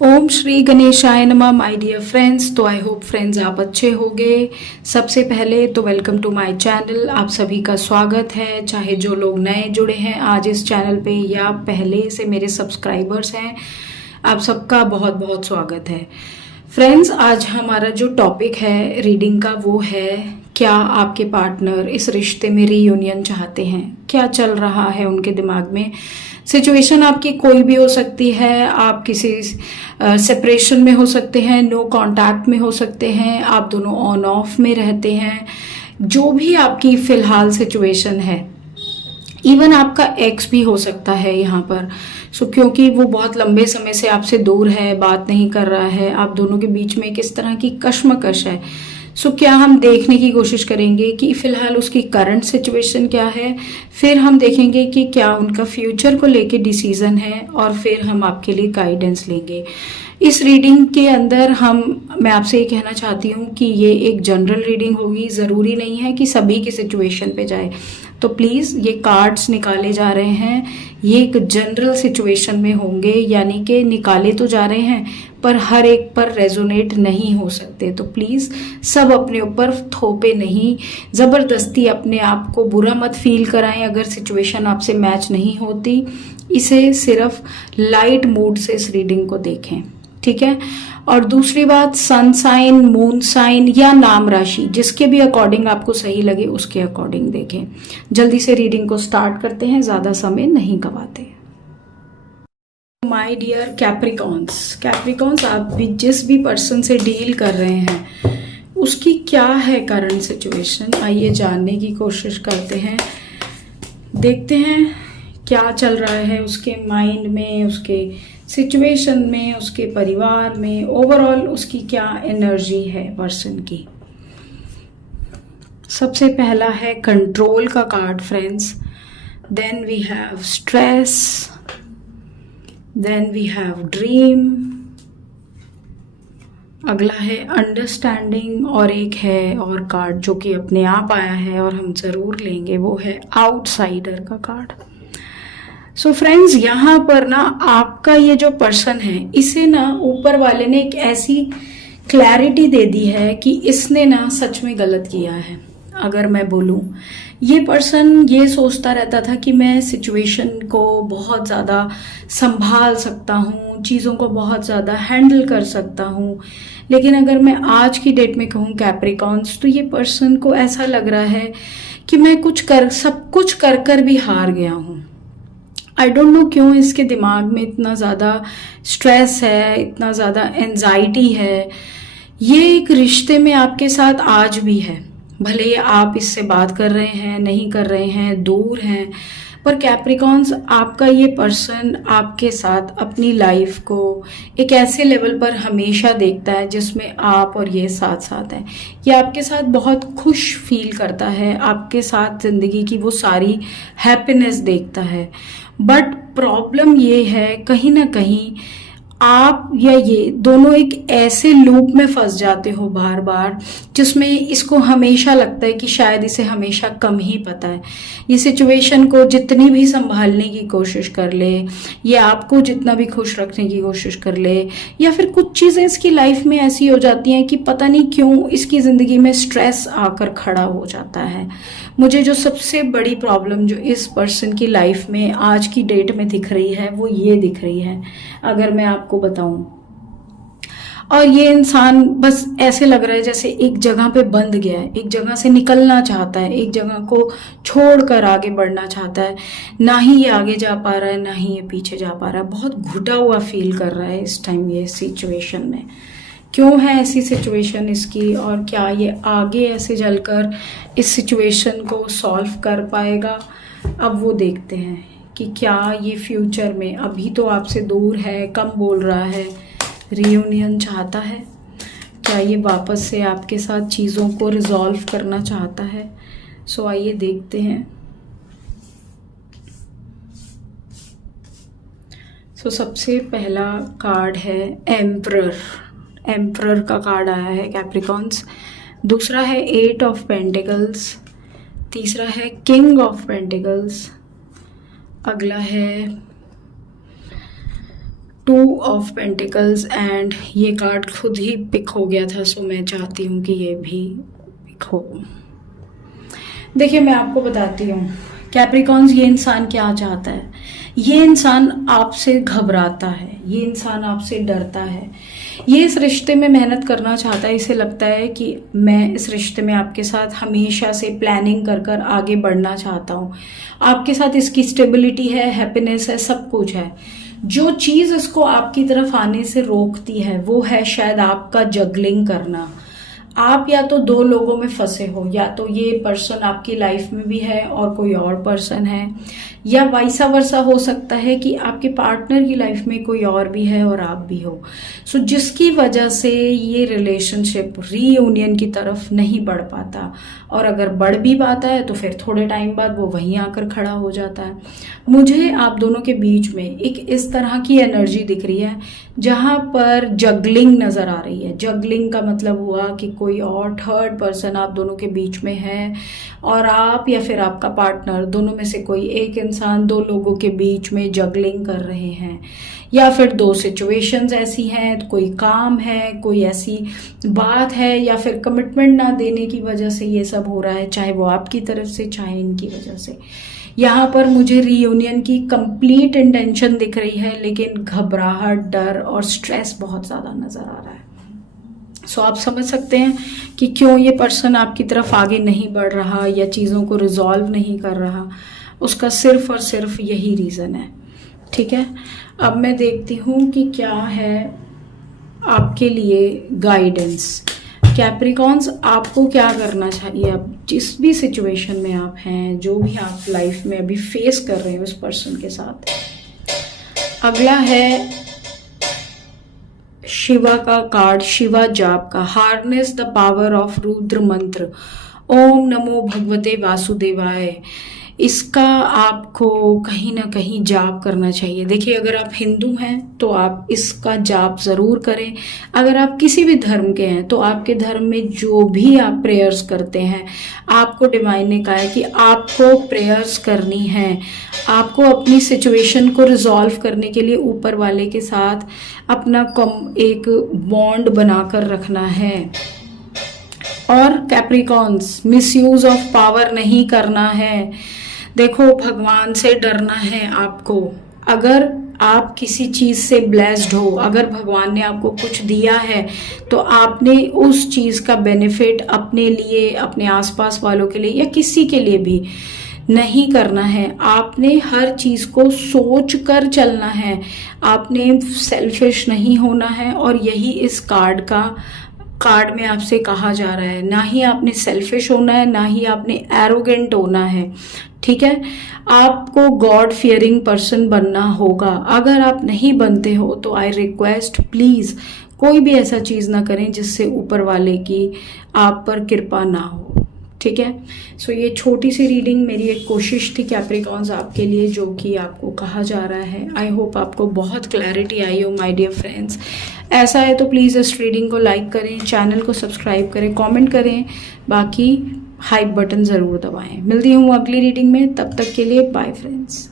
ओम श्री गणेशाय नमः my dear friends. तो आई होप फ्रेंड्स आप अच्छे होंगे। सबसे पहले तो वेलकम टू माय चैनल, आप सभी का स्वागत है। चाहे जो लोग नए जुड़े हैं आज इस चैनल पे या पहले से मेरे सब्सक्राइबर्स हैं, आप सबका बहुत बहुत स्वागत है। फ्रेंड्स, आज हमारा जो टॉपिक है रीडिंग का वो है, क्या आपके पार्टनर इस रिश्ते में रीयूनियन चाहते हैं? क्या चल रहा है उनके दिमाग में? सिचुएशन आपकी कोई भी हो सकती है। आप किसी सेपरेशन में हो सकते हैं, नो कांटेक्ट में हो सकते हैं, आप दोनों ऑन ऑफ में रहते हैं। जो भी आपकी फिलहाल सिचुएशन है, इवन आपका एक्स भी हो सकता है यहाँ पर। क्योंकि वो बहुत लंबे समय से आपसे दूर है, बात नहीं कर रहा है, आप दोनों के बीच में किस तरह की कश्मकश है। क्या हम देखने की कोशिश करेंगे कि फिलहाल उसकी करंट सिचुएशन क्या है, फिर हम देखेंगे कि क्या उनका फ्यूचर को लेके डिसीजन है, और फिर हम आपके लिए गाइडेंस लेंगे। इस रीडिंग के अंदर मैं आपसे ये कहना चाहती हूँ कि ये एक जनरल रीडिंग होगी, ज़रूरी नहीं है कि सभी की सिचुएशन पे जाए। तो प्लीज़ ये कार्ड्स निकाले जा रहे हैं, ये एक जनरल सिचुएशन में होंगे, यानी कि निकाले तो जा रहे हैं पर हर एक पर रेजोनेट नहीं हो सकते। तो प्लीज़ सब अपने ऊपर थोपे नहीं, ज़बरदस्ती अपने आप को बुरा मत फील कराएं अगर सिचुएशन आपसे मैच नहीं होती। इसे सिर्फ लाइट मूड से इस रीडिंग को देखें, ठीक है। और दूसरी बात, सन साइन, मून साइन या नाम राशि, जिसके भी अकॉर्डिंग आपको सही लगे उसके अकॉर्डिंग देखें। जल्दी से रीडिंग को स्टार्ट करते हैं, ज़्यादा समय नहीं गवाते। माय डियर कैप्रिकॉन्स, आप भी जिस भी पर्सन से डील कर रहे हैं उसकी क्या है करंट सिचुएशन, आइए जानने की कोशिश करते हैं। देखते हैं क्या चल रहा है उसके माइंड में, उसके सिचुएशन में, उसके परिवार में, ओवरऑल उसकी क्या एनर्जी है पर्सन की। सबसे पहला है कंट्रोल का card friends, then we have stress, then we have dream, अगला है अंडरस्टैंडिंग, और एक है और कार्ड जो कि अपने आप आया है और हम ज़रूर लेंगे, वो है आउटसाइडर का कार्ड। सो फ्रेंड्स, यहाँ पर ना आपका ये जो पर्सन है, इसे ना ऊपर वाले ने एक ऐसी क्लैरिटी दे दी है कि इसने ना सच में गलत किया है। अगर मैं बोलूँ, ये पर्सन ये सोचता रहता था कि मैं सिचुएशन को बहुत ज़्यादा संभाल सकता हूँ, चीज़ों को बहुत ज़्यादा हैंडल कर सकता हूँ। लेकिन अगर मैं आज की डेट में कहूँ कैप्रिकॉन्स, तो ये पर्सन को ऐसा लग रहा है कि मैं सब कुछ कर भी हार गया हूँ। आई डोंट नो क्यों इसके दिमाग में इतना ज़्यादा स्ट्रेस है, इतना ज़्यादा एंजाइटी है। ये एक रिश्ते में आपके साथ आज भी है, भले ही आप इससे बात कर रहे हैं, नहीं कर रहे हैं, दूर हैं, पर कैप्रिकॉन्स, आपका ये पर्सन आपके साथ अपनी लाइफ को एक ऐसे लेवल पर हमेशा देखता है जिसमें आप और ये साथ साथ हैं। ये आपके साथ बहुत खुश फील करता है, आपके साथ ज़िंदगी की वो सारी हैप्पीनेस देखता है। बट प्रॉब्लम ये है, कहीं ना कहीं आप या ये दोनों एक ऐसे लूप में फंस जाते हो बार बार, जिसमें इसको हमेशा लगता है कि शायद इसे हमेशा कम ही पता है। ये सिचुएशन को जितनी भी संभालने की कोशिश कर ले, ये आपको जितना भी खुश रखने की कोशिश कर ले, या फिर कुछ चीज़ें इसकी लाइफ में ऐसी हो जाती हैं कि पता नहीं क्यों इसकी ज़िंदगी में स्ट्रेस आकर खड़ा हो जाता है। मुझे जो सबसे बड़ी प्रॉब्लम जो इस पर्सन की लाइफ में आज की डेट में दिख रही है वो ये दिख रही है, अगर मैं आपको बताऊं। और ये इंसान बस ऐसे लग रहा है जैसे एक जगह पे बंद गया है, एक जगह से निकलना चाहता है, एक जगह को छोड़कर आगे बढ़ना चाहता है। ना ही ये आगे जा पा रहा है, ना ही ये पीछे जा पा रहा है। बहुत घुटा हुआ फील कर रहा है इस टाइम ये सिचुएशन में। क्यों है ऐसी सिचुएशन इसकी, और क्या ये आगे ऐसे जलकर इस सिचुएशन को सॉल्व कर पाएगा? अब वो देखते हैं कि क्या ये फ्यूचर में, अभी तो आपसे दूर है, कम बोल रहा है, रियूनियन चाहता है, क्या ये वापस से आपके साथ चीज़ों को रिजॉल्व करना चाहता है? सो आइए देखते हैं। सबसे पहला कार्ड है एम्परर का कार्ड आया है कैप्रिकॉन्स। दूसरा है 8 ऑफ पेंटिकल्स, तीसरा है किंग ऑफ पेंटिकल्स, अगला है टू ऑफ पेंटिकल्स एंड ये कार्ड खुद ही पिक हो गया था, सो मैं चाहती हूँ कि ये भी पिक हो। देखिए मैं आपको बताती हूँ कैप्रिकॉन्स, ये इंसान क्या चाहता है। ये इंसान आपसे घबराता है, ये इंसान आपसे डरता है, ये इस रिश्ते में मेहनत करना चाहता है। इसे लगता है कि मैं इस रिश्ते में आपके साथ हमेशा से प्लानिंग कर कर आगे बढ़ना चाहता हूँ, आपके साथ इसकी स्टेबिलिटी है, हैप्पीनेस है, सब कुछ है। जो चीज़ इसको आपकी तरफ आने से रोकती है वो है शायद आपका जगलिंग करना। आप या तो दो लोगों में फंसे हो, या तो ये पर्सन आपकी लाइफ में भी है और कोई और पर्सन है, या वाइसा वर्सा हो सकता है कि आपके पार्टनर की लाइफ में कोई और भी है और आप भी हो। सो जिसकी वजह से ये रिलेशनशिप रीयूनियन की तरफ नहीं बढ़ पाता, और अगर बढ़ भी पाता है तो फिर थोड़े टाइम बाद वो वहीं आकर खड़ा हो जाता है। मुझे आप दोनों के बीच में एक इस तरह की एनर्जी दिख रही है जहां पर जगलिंग नजर आ रही है। जगलिंग का मतलब हुआ कि कोई और थर्ड पर्सन आप दोनों के बीच में है, और आप या फिर आपका पार्टनर, दोनों में से कोई एक इंसान दो लोगों के बीच में जगलिंग कर रहे हैं, या फिर दो सिचुएशंस ऐसी हैं, कोई काम है, कोई ऐसी बात है, या फिर कमिटमेंट ना देने की वजह से ये सब हो रहा है, चाहे वो आपकी तरफ से चाहे इनकी वजह से। यहाँ पर मुझे रीयूनियन की कंप्लीट इंटेंशन दिख रही है, लेकिन घबराहट, डर और स्ट्रेस बहुत ज़्यादा नज़र आ रहा है। सो आप समझ सकते हैं कि क्यों ये पर्सन आपकी तरफ आगे नहीं बढ़ रहा या चीज़ों को रिजॉल्व नहीं कर रहा। उसका सिर्फ और सिर्फ यही रीज़न है। ठीक है, अब मैं देखती हूँ कि क्या है आपके लिए गाइडेंस। कैप्रिकॉन्स, आपको क्या करना चाहिए अब जिस भी सिचुएशन में आप हैं, जो भी आप लाइफ में अभी फेस कर रहे हो उस पर्सन के साथ। अगला है शिवा का कार्ड, शिवा जाप का। Harness the power of Rudra मंत्र, ओम नमो भगवते वासुदेवाय। इसका आपको कहीं ना कहीं जाप करना चाहिए। देखिए अगर आप हिंदू हैं तो आप इसका जाप ज़रूर करें। अगर आप किसी भी धर्म के हैं तो आपके धर्म में जो भी आप प्रेयर्स करते हैं, आपको डिवाइन ने कहा है कि आपको प्रेयर्स करनी है। आपको अपनी सिचुएशन को रिजॉल्व करने के लिए ऊपर वाले के साथ अपना एक बॉन्ड बनाकर रखना है। और कैप्रिकॉन्स, मिसयूज ऑफ पावर नहीं करना है। देखो भगवान से डरना है आपको। अगर आप किसी चीज़ से ब्लेस्ड हो, अगर भगवान ने आपको कुछ दिया है तो आपने उस चीज़ का बेनिफिट अपने लिए, अपने आसपास वालों के लिए या किसी के लिए भी नहीं करना है। आपने हर चीज़ को सोच कर चलना है, आपने सेल्फिश नहीं होना है। और यही इस कार्ड में आपसे कहा जा रहा है। ना ही आपने सेल्फिश होना है, ना ही आपने एरोगेंट होना है। ठीक है, आपको गॉड फियरिंग पर्सन बनना होगा। अगर आप नहीं बनते हो तो आई रिक्वेस्ट प्लीज कोई भी ऐसा चीज ना करें जिससे ऊपर वाले की आप पर कृपा ना हो। ठीक है, सो ये छोटी सी रीडिंग मेरी एक कोशिश थी कैप्रिकॉन्स आपके लिए, जो कि आपको कहा जा रहा है। आई होप आपको बहुत क्लैरिटी आई हो माय डियर फ्रेंड्स। ऐसा है तो प्लीज़ इस रीडिंग को लाइक करें, चैनल को सब्सक्राइब करें, कमेंट करें, बाकी हाइप बटन ज़रूर दबाएं। मिलती हूँ अगली रीडिंग में, तब तक के लिए बाय फ्रेंड्स।